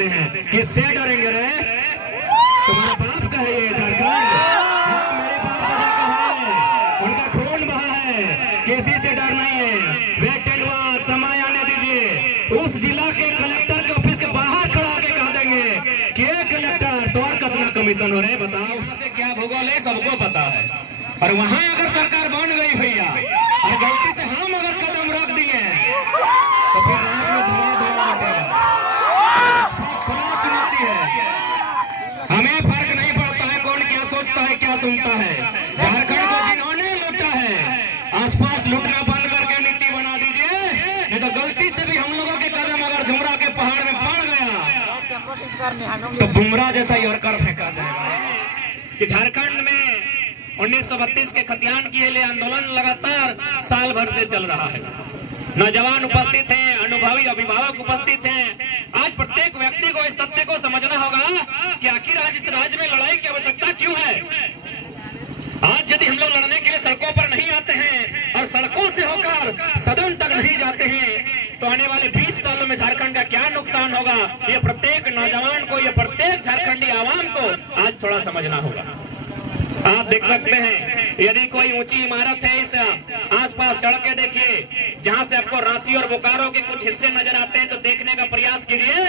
चाहते हैं। किससे डरेंगे रे? तुम्हारे बाप का है ये झारखंड? हाँ, मेरे बाप का है, उनका खून बहा है, किसी से डर नहीं है। वेट एंड वॉच, समय आने दीजिए। उस जिला के कलेक्टर के ऑफिस के बाहर खड़ा के कह देंगे कि कलेक्टर तो और कितना कमीशन हो रहे बताओ। वहां से क्या भूगोल है सबको पता है। और वहां अगर सरकार बन गई भैया और गलती से हम अगर कदम रख दिए तो फिर रात में धुआं धुआं उठेगा। चुनौती है, हमें फर्क नहीं पड़ता है कौन क्या सोचता है क्या सुनता है। झारखंड को जिन्होंने लूटा है आसपास लूटना बंद करके नीति बना दीजिए, नहीं तो गलती से भी हम लोगों के कदम अगर झुमरा के पहाड़ में पड़ गया तो बुमराह जैसा ही और कर फेंका जाएगा। कि झारखंड में 1932 के खतियान के लिए आंदोलन लगातार साल भर से चल रहा है। नौजवान उपस्थित हैं, अनुभवी अभिभावक उपस्थित हैं। आज प्रत्येक व्यक्ति को इस तथ्य को समझना होगा कि आखिर आज इस राज्य में लड़ाई की आवश्यकता क्यों है। आज यदि हम लोग लड़ने के लिए सड़कों पर नहीं आते हैं और सड़कों से होकर सदन तक नहीं जाते हैं तो आने वाले 20 सालों में झारखंड का क्या नुकसान होगा, ये प्रत्येक नौजवान को, ये प्रत्येक झारखंडी आवाम को आज थोड़ा समझना होगा। आप देख सकते हैं यदि कोई ऊंची इमारत है, इस आसपास चढ़ के देखिए, जहां से आपको रांची और बोकारो के कुछ हिस्से नजर आते हैं तो देखने का प्रयास कीजिए।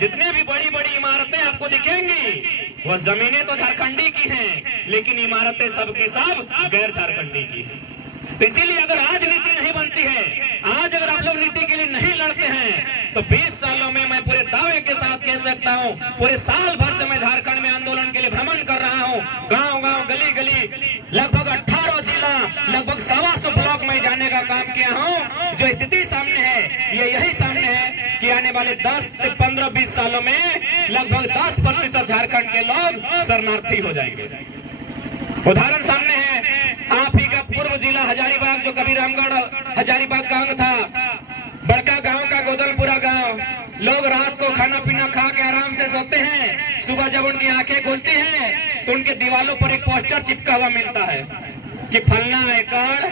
जितने भी बड़ी बड़ी इमारतें आपको दिखेंगी वो जमीनें तो झारखंडी की हैं, लेकिन इमारतें सबकी सब गैर झारखंडी की हैं। तो इसीलिए अगर आज नीति नहीं बनती है, आज अगर आप लोग नीति के लिए नहीं लड़ते हैं तो 20 सालों में मैं पूरे दावे के साथ कह सकता हूं, पूरे साल भर से मैं झारखंड में आंदोलन के लिए भ्रमण कर रहा हूं। गांव गांव गली गली लगभग 18 जिला, लगभग 125 ब्लॉक में जाने का काम किया हूं। जो स्थिति सामने है ये यही सामने है कि आने वाले 10 से 15-20 सालों में लगभग 10% झारखंड के लोग शरणार्थी हो जाएंगे। उदाहरण सामने है, आप ही का पूर्व जिला हजारीबाग, जो कभी रामगढ़ हजारीबाग गांव था, बड़का गांव का गोदलपुरा गांव। लोग रात को खाना पीना खा के आराम से सोते हैं, सुबह जब उनकी आंखें खुलती हैं तो उनके दीवारों पर एक पोस्टर चिपका हुआ मिलता है कि फलना एकड़,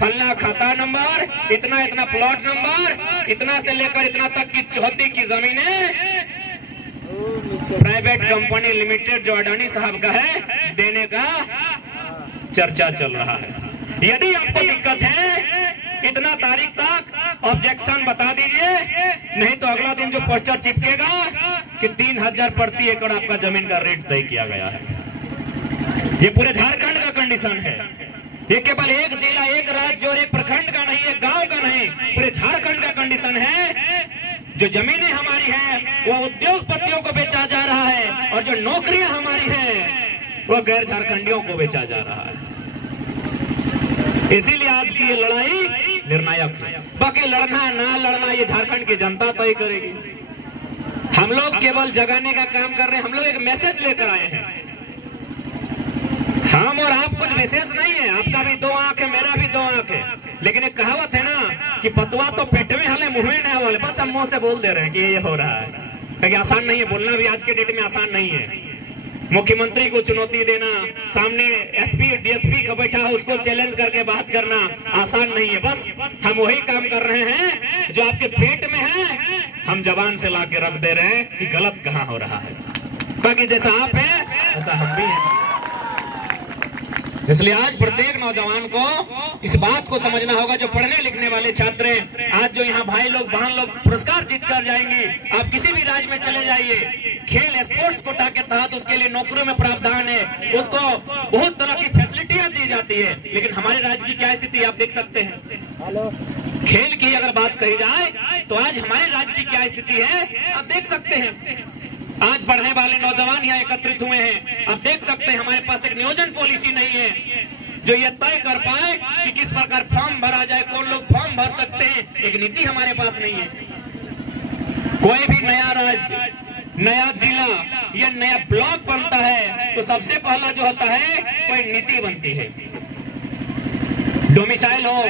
फलना खाता नंबर, इतना इतना प्लॉट नंबर, इतना से लेकर इतना तक की चौहद्दी की जमीनें प्राइवेट कंपनी लिमिटेड जो अडानी साहब का है देने का चर्चा चल रहा है। यदि आपको दिक्कत है इतना तारीख तक ऑब्जेक्शन बता दीजिए, नहीं तो अगला दिन जो पोस्टर चिपकेगा कि 3000 प्रति एकड़ आपका जमीन का रेट तय किया गया है। ये पूरे झारखंड का कंडीशन है। ये केवल एक जिला, एक राज्य और एक प्रखंड का नहीं, एक गांव का नहीं, पूरे झारखंड का कंडीशन है। जो जमीनें हमारी हैं वो उद्योगपतियों को बेचा जा रहा है और जो नौकरियां हमारी हैं वो गैर झारखंडियों को बेचा जा रहा है। इसीलिए आज की ये लड़ाई निर्णायक है। बाकी लड़ना ना लड़ना ये झारखंड की जनता तय करेगी। हम लोग केवल जगाने का काम कर रहे हैं, हम लोग एक मैसेज लेकर आए हैं। हम और आप कुछ विशेष नहीं है, आपका भी 2 आंख है, मेरा भी 2 आंख है, लेकिन एक कहावत है ना कि पतवा तो पेट में हले मुंह में नहीं हले, बस हम मुंह से बोल दे रहे हैं कि ये हो रहा है। क्योंकि आसान नहीं है, बोलना भी आज के डेट में आसान नहीं है। मुख्यमंत्री को चुनौती देना, सामने एसपी डीएसपी का बैठा है उसको चैलेंज करके बात करना आसान नहीं है। बस हम वही काम कर रहे हैं जो आपके पेट में है, हम जबान से ला के रख दे रहे हैं कि गलत कहाँ हो रहा है। बाकी जैसा आप हैं ऐसा हम भी हैं। इसलिए आज प्रत्येक नौजवान को इस बात को समझना होगा, जो पढ़ने लिखने वाले छात्र हैं, आज जो यहाँ भाई लोग बहन लोग पुरस्कार जीत कर जाएंगे, आप किसी भी राज्य में चले जाइए, खेल स्पोर्ट्स कोटा के तहत उसके लिए नौकरियों में प्रावधान है, उसको बहुत तरह की फैसिलिटियां दी जाती है। लेकिन हमारे राज्य की क्या स्थिति आप देख सकते हैं। खेल की अगर बात कही जाए तो आज हमारे राज्य की क्या स्थिति है आप देख सकते हैं। आज पढ़ने वाले नौजवान यहाँ एकत्रित हुए हैं, आप देख सकते हैं हमारे पास एक नियोजन पॉलिसी नहीं है जो ये तय कर पाए कि किस प्रकार फॉर्म भरा जाए, कौन लोग फॉर्म भर सकते हैं, एक नीति हमारे पास नहीं है। कोई भी नया राज्य, नया जिला या नया ब्लॉक बनता है तो सबसे पहला जो होता है कोई नीति बनती है। डोमिसाइल हो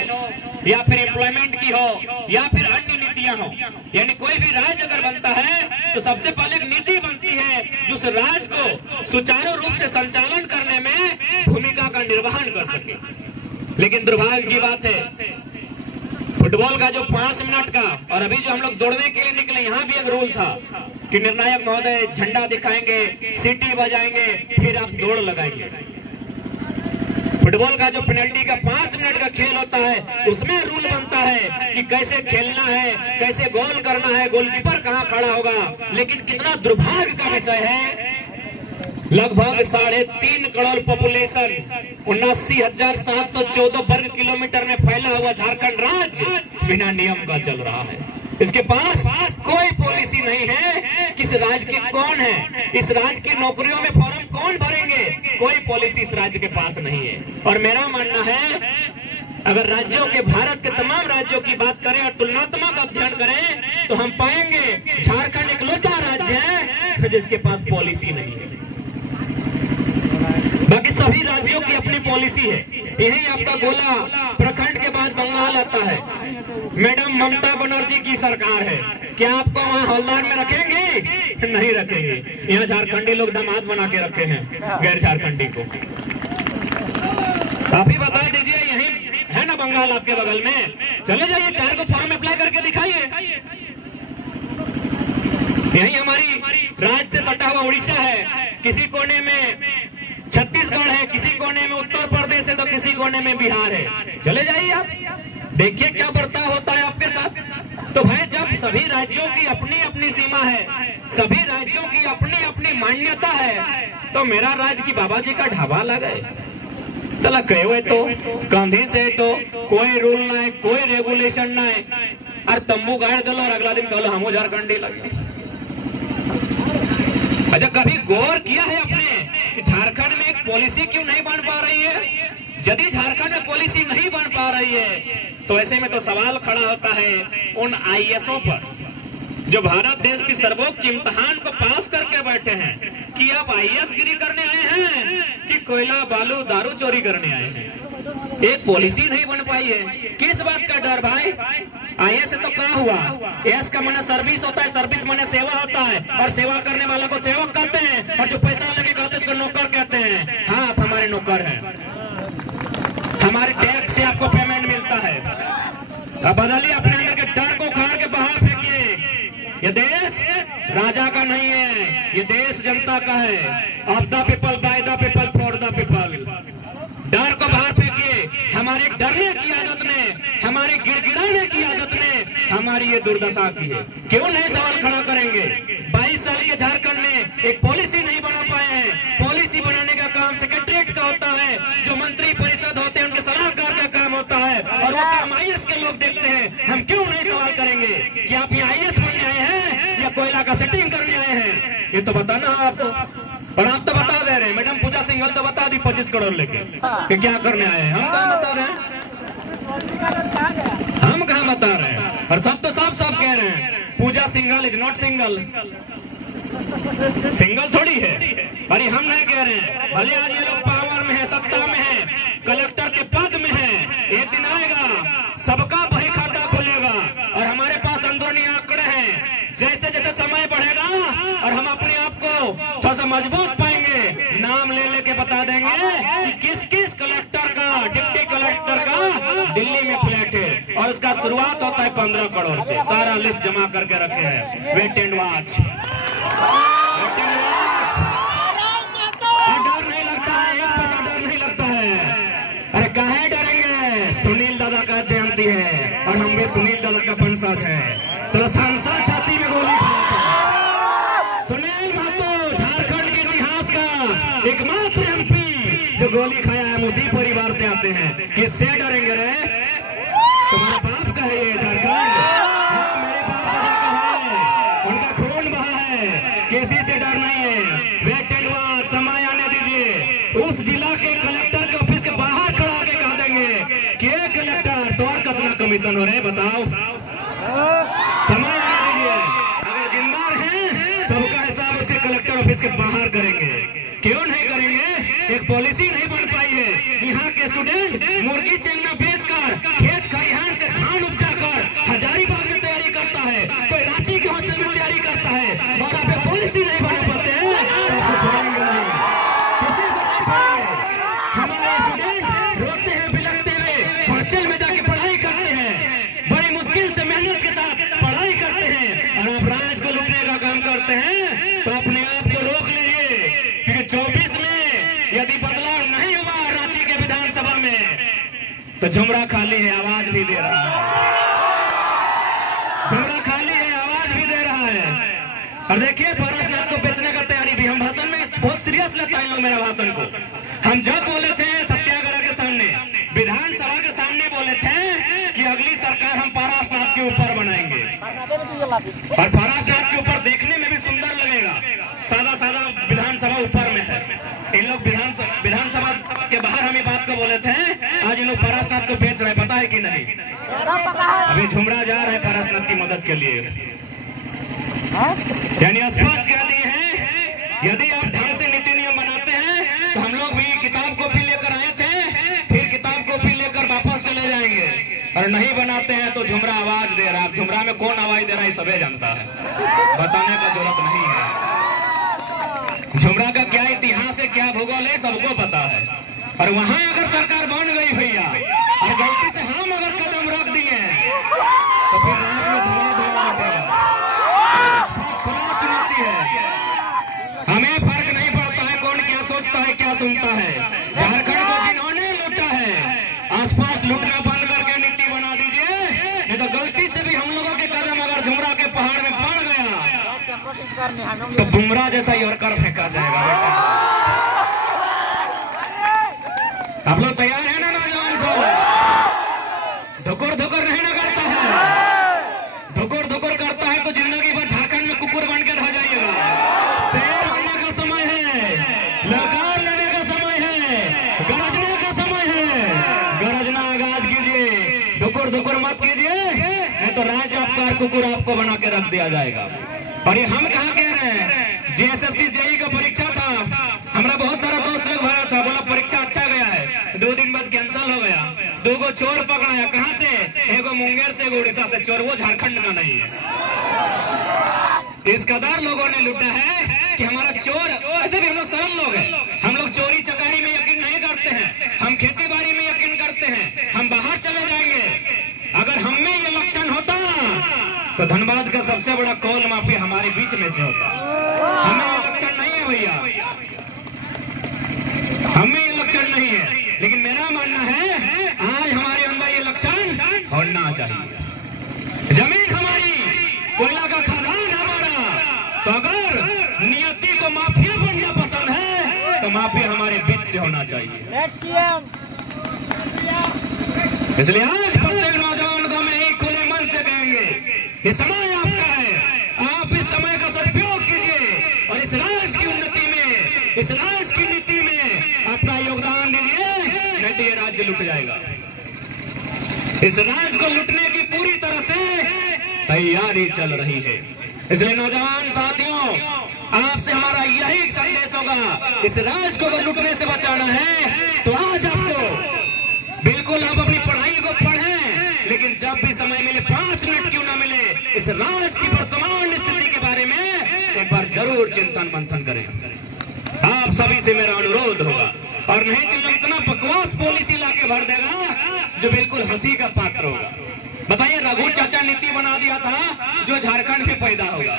या फिर एम्प्लॉयमेंट की हो या फिर अन्य नीतियां हो, यानी कोई भी राज्य अगर बनता है तो सबसे पहले एक नीति बनती है जो उस राज्य को सुचारू रूप से संचालन करने में भूमिका का निर्वहन कर सके। लेकिन दुर्भाग्य की बात है, फुटबॉल का जो 5 मिनट का और अभी जो हम लोग दौड़ने के लिए निकले, यहाँ भी एक रूल था कि निर्णायक महोदय झंडा दिखाएंगे, सीटी बजाएंगे, फिर आप दौड़ लगाएंगे। फुटबॉल का जो पेनल्टी का 5 मिनट का खेल होता है उसमें रूल बनता है कि कैसे खेलना है, कैसे गोल करना है, गोलकीपर कहां खड़ा होगा। लेकिन कितना दुर्भाग्य का विषय है, लगभग 3.5 करोड़ पॉपुलेशन 79,714 वर्ग किलोमीटर में फैला हुआ झारखंड राज्य बिना नियम का चल रहा है। इसके पास कोई पॉलिसी नहीं है कि इस राज्य के कौन है, इस राज्य की नौकरियों में फॉर्म कौन भरेंगे, कोई पॉलिसी इस राज्य के पास नहीं है। और मेरा मानना है अगर राज्यों के, भारत के तमाम राज्यों की बात करें और तुलनात्मक अध्ययन करें तो हम पाएंगे झारखंड इकलौता राज्य है जिसके पास पॉलिसी नहीं है। बाकी सभी राज्यों की अपनी पॉलिसी है। यही आपका गोला प्रखंड के बाद बंगाल आता है। मैडम ममता बनर्जी की सरकार है, क्या आपको वहाँ हवलदार में रखेंगे? नहीं रखेंगे। यहाँ झारखंडी लोग दामाद बना के रखे हैं गैर झारखंडी को। आप ही बता दीजिए, यही है ना बंगाल आपके बगल में? चले जाइए, 4 को फॉर्म अप्लाई करके दिखाइए। यही हमारी राज्य से सटा हुआ उड़ीसा है, किसी कोने में छत्तीसगढ़ है, किसी कोने में उत्तर प्रदेश है, तो किसी कोने में बिहार है। चले जाइए आप, देखिए क्या बर्ताव होता है आपके साथ। तो भाई जब सभी राज्यों की अपनी अपनी सीमा है, सभी राज्यों की अपनी अपनी मान्यता है, तो मेरा राज्य की बाबा जी का ढाबा लगे चला कहे हुए तो कंधी से तो कोई रूल ना है, कोई रेगुलेशन ना है, और तंबू गाड़ दो और अगला दिन कहो हम झारखंडी लगे। अच्छा कभी गौर किया है आपने कि झारखंड में एक पॉलिसी क्यों नहीं बन पा रही है? यदि झारखंड में पॉलिसी नहीं बन पा रही है तो ऐसे में तो सवाल खड़ा होता है उन आईएएसओं पर जो भारत देश की सर्वोच्च इम्तिहान को पास करके बैठे हैं कि आप आईएएस गिरी करने आए हैं कि कोयला बालू दारू चोरी करने आए हैं। एक पॉलिसी नहीं बन पाई है। किस बात का डर भाई? आईएएस से तो क्या हुआ? एस का माने सर्विस होता है, सर्विस माने सेवा होता है, और सेवा करने वालों को सेवक कहते हैं, और जो पैसा लेके कहते हैं उसको नौकर कहते हैं। हाँ आप हमारे नौकर हैं, हमारे टैक्स से आपको पेमेंट मिलता है। अब बदलिए अपने अंदर के डर को उखाड़ के बाहर फेंकिए। ये देश राजा का नहीं है, ये देश जनता का है। Of the people, by the people, for the people. डर को बाहर फेंकिए। हमारे डरने की आदत ने, हमारे गिड़गिड़ाने की आदत ने हमारी ये दुर्दशा की है। क्यों नहीं सवाल खड़ा करेंगे? 22 साल के झारखंड में एक पॉलिसी नहीं बना पाए हैं। पॉलिसी बनाने का काम सेक्रेटरीट का होता है, जो मंत्री परिषद होते हैं उनके सलाहकार का काम होता है, और वो काम आईएएस के लोग देखते हैं। हम क्यों नहीं सवाल करेंगे कि आप यहाँ आईएएस बनने आए हैं या कोयला का सेटिंग करने आए हैं? ये तो बताना आपको, और आप तो बता दे रहे हैं। मैडम पूजा सिंघल तो बता दी 25 करोड़ लेके कि क्या करने आए हैं। हम कहाँ बता रहे हैं? हम कहाँ बता रहे हैं? और सब तो साफ साफ कह रहे हैं Pooja Singhal is not single. Single थोड़ी है। अरे हम नहीं कह रहे हैं, भले आज ये लोग पावर में है, सत्ता में है, कलेक्टर के पद में है, एक दिन आएगा सबका बही खाता खुलेगा, और हमारे पास अंदरूनी आंकड़े हैं। जैसे जैसे समय बढ़ेगा और हम अपने आप को थोड़ा सा मजबूत पाएंगे, नाम ले लेके बता देंगे कि किस किस कलेक्टर का, डिप्टी कलेक्टर का दिल्ली में फ्लैट है, और उसका शुरुआत होता है 15 करोड़ से। सारा लिस्ट जमा करके रखे हैं। Wait and watch. डर नहीं लगता है, एक पैसा डर नहीं लगता है। अरे काहे डरेंगे? सुनील दादा का जयंती है और हम भी सुनील दादा का वंशज है। चलो सांसद छाती में गोली खाते। सुनील महतो झारखंड के इतिहास का एकमात्र एमपी जो गोली खाया है, उसी परिवार से आते हैं। किससे डरेंगे रे? तुम्हारे बाप का है ये झारखंड। हाँ मेरे बाप का है, उनका खून बहा है, किसी से डर नहीं है। वेट एंड वॉच, समय आने दीजिए। उस जिला के कलेक्टर के ऑफिस के बाहर खड़ा के कह देंगे कि कलेक्टर तो और कितना कमीशन हो रहे बताओ। समय आने दीजिए। अगर जिम्मेदार हैं सबका हिसाब उसके कलेक्टर ऑफिस के बाहर करेंगे। क्यों नहीं करेंगे? एक पॉलिसी नहीं बन पाई है। यहाँ के स्टूडेंट मुर्गी चंगना बेचकर, खेत खलिहान से धान उपजाकर हजारीबाग में तैयारी करता है, कोई रांची के हॉस्टल में तैयारी करता है, और आप पॉलिसी नहीं बना पाते हैं तो छोड़ेंगे नहीं, किसी को नहीं छोड़ेंगे। हमारे स्टूडेंट रोते हैं बिलखते हुए हॉस्टल में जाके पढ़ाई करते हैं, बड़ी मुश्किल से मेहनत के साथ झुमरा खाली है, आवाज भी दे रहा है। झुमरा खाली है, आवाज भी दे रहा है। और देखिए पारसनाथ को बेचने का तैयारी भी। हम भाषण में बहुत सीरियस लेता है लोग मेरा भाषण को। हम जब बोले थे सत्याग्रह के सामने, विधानसभा के सामने बोले थे कि अगली सरकार हम पारसनाथ के ऊपर बनाएंगे, और पारसनाथ के ऊपर देखने में भी सुंदर लगेगा। सादा सादा विधानसभा ऊपर में है। इन लोग विधानसभा के बाहर हम ये बात को बोले थे, आज इन लोग पारसनाथ को बेच रहे हैं, पता है कि नहीं? अभी झुमरा जा रहा है पारसनाथ की मदद के लिए। यानी स्पष्ट कह दिए हैं, यदि आप ढंग से नीति नियम बनाते हैं तो हम लोग भी किताब कॉपी लेकर आए थे, फिर किताब कॉपी लेकर वापस चले जाएंगे। और नहीं बनाते हैं तो झुमरा आवाज दे रहा है। झुमरा में कौन आवाज दे रहा है सबे जानता है, बताने का जरूरत नहीं है। झुमरा का क्या इतिहास है, क्या भूगोल है, सबको पता है। और वहां अगर सरकार बन गई भैया, और गलती से हम अगर कदम रख दिए तो फिर रात में धुआं उठेगा। खुला चुनौती है। हमें फर्क नहीं पड़ता है कौन क्या सोचता है, क्या सुनता है। झारखंड को जिन्होंने लूटा है, आसपास लूटना बंद करके नीति बना दीजिए, नहीं तो गलती से भी हम लोगों के कदम अगर झुमरा के पहाड़ में पड़ गया तो बुमराह जैसा यॉर्कर फेंका जाएगा। आप लोग तैयार है ना नौजवान सब? धुकुर धुकुर नहीं ना करता है। धुकुर धुकुर करता है तो जिंदगी भर झारखंड में कुकुर बन के रह जाइएगा। शेर बनने का समय है, ललकार लेने का समय है, गरजने का समय है। गरजना आगाज कीजिए, धुकुर धुकुर मत कीजिए, नहीं तो राज्य आपका कुकुर आपको बना के रख दिया जाएगा। और ये हम कहा कह रहे हैं, जेएसएससी जेई का परीक्षा था, हमारा बहुत सारा दोस्त लोग भरा था, बोला परीक्षा अच्छा गया है, 2 दिन बाद कैंसिल हो गया। 2 को चोर पकड़ाया, कहां से? एगो मुंगेर से, एगो उड़ीसा से। चोर वो झारखंड का नहीं है। इस कदर लोगों ने लूटा है कि हमारा चोर, ऐसे भी हम लोग सरल लोग हैं, हम लोग चोरी चकारी में यकीन नहीं करते हैं, हम खेती बाड़ी में यकीन करते हैं, हम बाहर चले जाएंगे। अगर हम में ये लक्षण होता तो धनबाद का सबसे बड़ा कौल माफी हमारे बीच में से होता। हमें ये लक्षण नहीं है भैया, हमें ये लक्षण नहीं है। लेकिन मेरा मानना है आज हमारे अंदर ये लक्षण होना चाहिए। जमीन हमारी, कोयला का खदान हमारा, तो अगर नियति को माफिया बनना पसंद है तो माफिया हमारे बीच से होना चाहिए। इसलिए आज प्रत्येक नौजवान को मैं एक खुले मन से कहेंगे, ये समय आपका है, आप इस समय का सदुपयोग कीजिए और इस राष्ट्र की उन्नति में, इस राष्ट्र की नीति में अपना योगदान दीजिए, नहीं तो ये राज्य लुट जाएगा। इस राज्य को लुटने की पूरी तरह से तैयारी चल रही है। इसलिए नौजवान साथियों, आपसे हमारा यही संदेश होगा, इस राज्य को अगर लुटने से बचाना है तो आज आपको बिल्कुल आप अपनी पढ़ाई को पढ़ें, लेकिन जब भी समय मिले, 5 मिनट क्यों ना मिले, इस राज्य की वर्तमान स्थिति के बारे में एक बार जरूर चिंतन मंथन करें। आप सभी से मेरा अनुरोध होगा। और नहीं तो इतना बकवास पॉलिसी लाके भर देगा जो बिल्कुल हंसी का पात्र होगा। बताइए, रघु चाचा नीति बना दिया था जो झारखंड में पैदा होगा,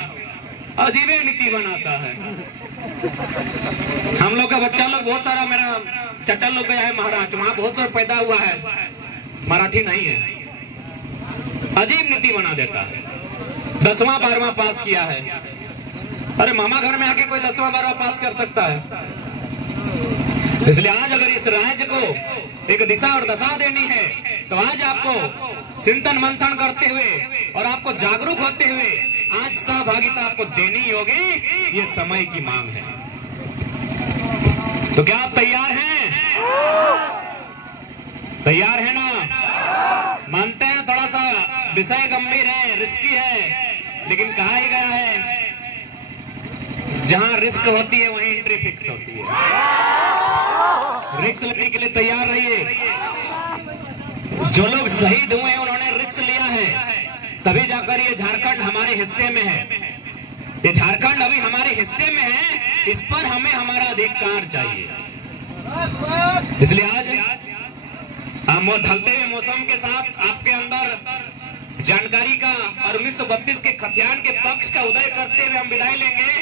अजीबे नीति बनाता है। हम लोग का बच्चा लोग बहुत सारा, मेरा चाचा लोग गया है महाराष्ट्र, वहां बहुत सारा पैदा हुआ है, मराठी नहीं है, अजीब नीति बना देता है। 10वां 12वां पास किया है। अरे मामा घर में आके कोई 10वां 12वां पास कर सकता है? इसलिए आज अगर इस राज्य को एक दिशा और दशा देनी है तो आज आपको चिंतन मंथन करते हुए और आपको जागरूक होते हुए आज सहभागिता आपको देनी होगी। ये समय की मांग है। तो क्या आप तैयार हैं? तैयार है ना? मानते हैं थोड़ा सा विषय गंभीर है, रिस्की है, लेकिन कहा ही गया है जहां रिस्क होती है वहीं एंट्री फिक्स होती है। रिस्क लेने के लिए तैयार रहिए। जो लोग शहीद हुए हैं उन्होंने रिस्क लिया है, तभी जाकर ये झारखंड हमारे हिस्से में है। ये झारखंड अभी हमारे हिस्से में है, इस पर हमें हमारा अधिकार चाहिए। इसलिए आज हम ढलते हुए मौसम के साथ आपके अंदर जानकारी का और 1932 के खतियान के पक्ष का उदय करते हुए हम विदाई लेंगे।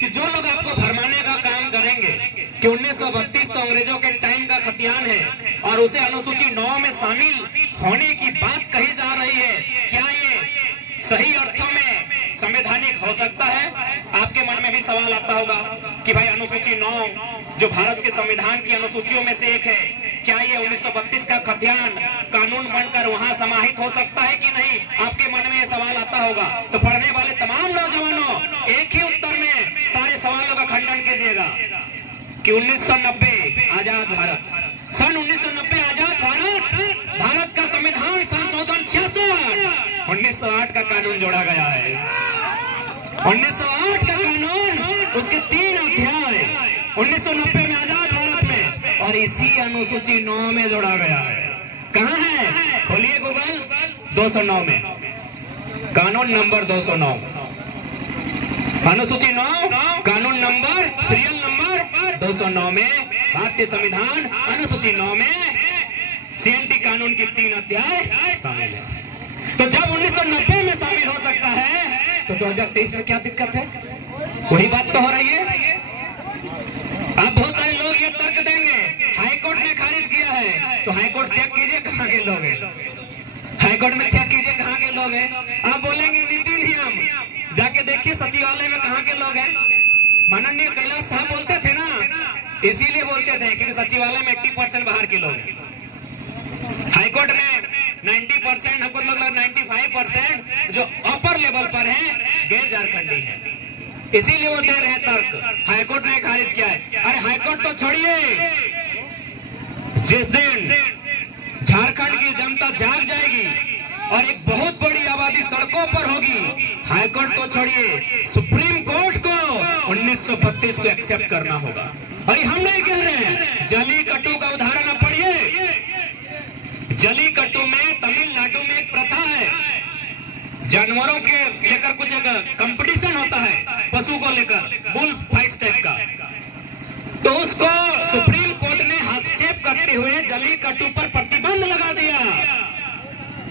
कि जो लोग आपको भरमाने का काम करेंगे कि 1932 तो अंग्रेजों के टाइम का खतियान है और उसे अनुसूची 9 में शामिल होने की बात कही जा रही है, क्या ये सही अर्थों में संवैधानिक हो सकता है? आपके मन में भी सवाल आता होगा कि भाई अनुसूची 9 जो भारत के संविधान की अनुसूचियों में से एक है, क्या ये 1932 का खतियान कानून बनकर वहां समाहित हो सकता है कि नहीं? आपके मन में ये सवाल आता होगा। तो पढ़ने वाले तमाम नौजवानों एक ही उत्तर में सारे सवालों का खंडन कीजिएगा कि 1990 आजाद भारत, सन 1990 आजाद भारत, भारत का संविधान संशोधन 66 1908 का कानून जोड़ा गया है। 1908 का कानून, उसके 3 अध्याय 1990 में आजाद भारत में, और इसी अनुसूची 9 में जोड़ा गया है। कहाँ है? खोलिए गूगल। 209 में, कानून नंबर 209, अनुसूची 9, कानून नंबर, सीरियल नंबर 209 में भारतीय संविधान अनुसूची 9 में CNT कानून की 3 अध्याय शामिल है। तो जब 1990 में शामिल हो सकता है तो 2023 में क्या दिक्कत है? वही बात तो हो रही है। अब बहुत सारे लोग ये तर्क देंगे हाईकोर्ट ने खारिज किया है, तो हाईकोर्ट चेक कीजिए कहाँ के लोग हैं, हाईकोर्ट में चेक कीजिए कहाँ के लोग हैं। आप बोलेंगे नीति नियम, जाके देखिए सचिवालय में कहाँ के लोग हैं। माननीय कैलाश साहब बोलते थे ना, इसीलिए बोलते थे क्योंकि सचिवालय में 80% बाहर के लोग हैं, हाईकोर्ट में 90%, हमको लोग 95% जो अपर लेवल पर हैं गैर झारखंडी हैं, इसीलिए वो दे रहे हैं तर्क। हाईकोर्ट ने खारिज किया है। अरे हाईकोर्ट तो छोड़िए, जिस दिन झारखंड की जनता जाग जाएगी और एक बहुत बड़ी आबादी सड़कों पर होगी, हाईकोर्ट को छोड़िए, सुप्रीम कोर्ट को 1932 को एक्सेप्ट करना होगा। अरे हम नहीं कह रहे हैं, जलीकट्टू का उदाहरण आप पढ़िए। जलीकट्टू में तमिलनाडु में एक प्रथा है, जानवरों के लेकर कुछ एक कंपटीशन होता है, पशु को लेकर, बुल फाइट टाइप का। तो उसको सुप्रीम कोर्ट ने हस्तक्षेप करते हुए जलीकट्टू पर प्रतिबंध लगा दिया।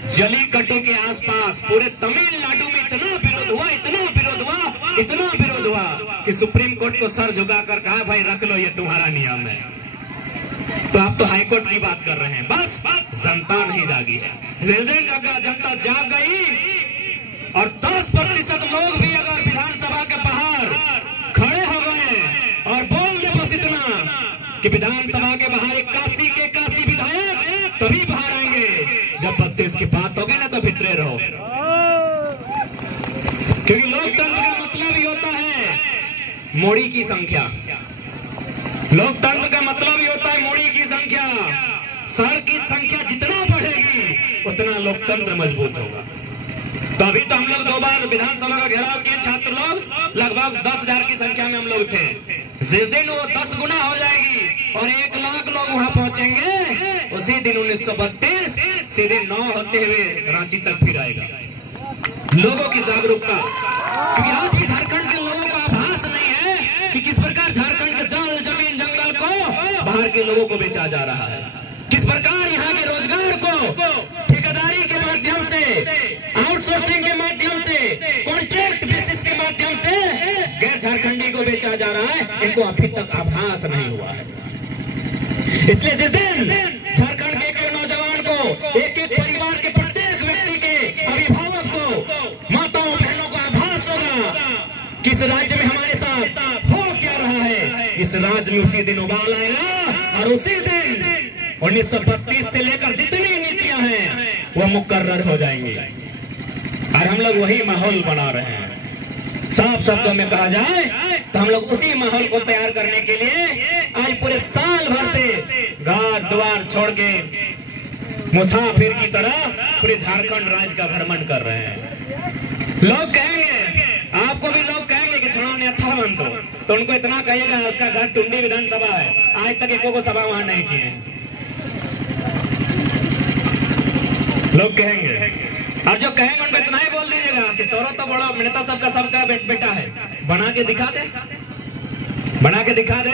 जलीकट्टू के आसपास पूरे तमिलनाडु में इतना विरोध हुआ, इतना विरोध हुआ, इतना विरोध हुआ कि सुप्रीम कोर्ट को सर झुकाकर कहा भाई रख लो, ये तुम्हारा नियम है। तो आप तो हाईकोर्ट की बात कर रहे हैं। बस जनता नहीं जागी है। जिस दिन जनता जाग गई और 10% लोग भी अगर विधानसभा के बाहर खड़े हो गए और बोल दे बस इतना कि विधानसभा के बाहर 81 के 81 विधायक तभी बाहर आएंगे जब 32 की बात होगी ना, तो भितरे रहो। क्योंकि लोकतंत्र का मतलब ही होता है मोड़ी की संख्या, लोकतंत्र का मतलब ही होता है मोड़ी की संख्या। सर की संख्या जितना बढ़ेगी उतना लोकतंत्र मजबूत होगा। तो अभी तो हम लोग 2 बार विधानसभा का घेराव किए, छात्र लोग लगभग 10,000 की संख्या में हम लोग थे। जिस दिन वो 10 गुना हो जाएगी और 1 लाख लोग वहां पहुंचेंगे, उसी दिन 1932 सीधे 9 होते हुए रांची तक फिर आएगा। लोगों की जागरूकता, क्योंकि आज भी झारखंड के लोगों को आभास नहीं है कि किस प्रकार झारखंड के जल जमीन जंगल को बाहर के लोगों को बेचा जा रहा है, किस प्रकार यहाँ के रोजगार को ठेकेदारी के माध्यम से, आउटसोर्सिंग के माध्यम से, कॉन्ट्रैक्ट बेसिस के माध्यम से गैर झारखंडी को बेचा जा रहा है। इनको अभी तक आभास नहीं हुआ है। इसलिए जिस दिन झारखंड के एक नौजवान को, एक परिवार के प्रत्येक व्यक्ति के अभिभावक को, माताओं बहनों को आभास होगा कि इस राज्य में हमारे साथ हो क्या रहा है, इस राज्य में उसी दिन उबाल आएगा और उसी दिन 1932 से लेकर जितनी नीतियां हैं वो मुकर्रर हो जाएंगी। और हम लोग वही माहौल बना रहे हैं। साफ शब्दों में कहा जाए तो हम लोग उसी माहौल को तैयार करने के लिए आज पूरे साल भर से घर द्वार छोड़ के मुसाफिर की तरह पूरे झारखंड राज्य का भ्रमण कर रहे हैं। लोग कहेंगे, आपको भी लोग कहेंगे कि चुनाव न्यथा बन दो, तो उनको इतना कहिएगा उसका घर टुंडी विधानसभा है, आज तक एको को सभा वहां नहीं किए। लोग कहेंगे, और जो कहेंगे उनको इतना ही बोल दीजिएगा कि तोरो तो बड़ा नेता सबका बेटा है, बना के दिखा दे, बना के दिखा दे,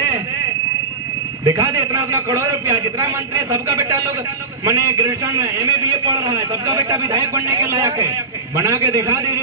दिखा दे इतना अपना करोड़ रुपया, जितना मंत्री सबका बेटा लोग माने ग्रेजुएशन MA BA पढ़ रहा है, सबका बेटा विधायक बनने के लायक है, बना के दिखा दे।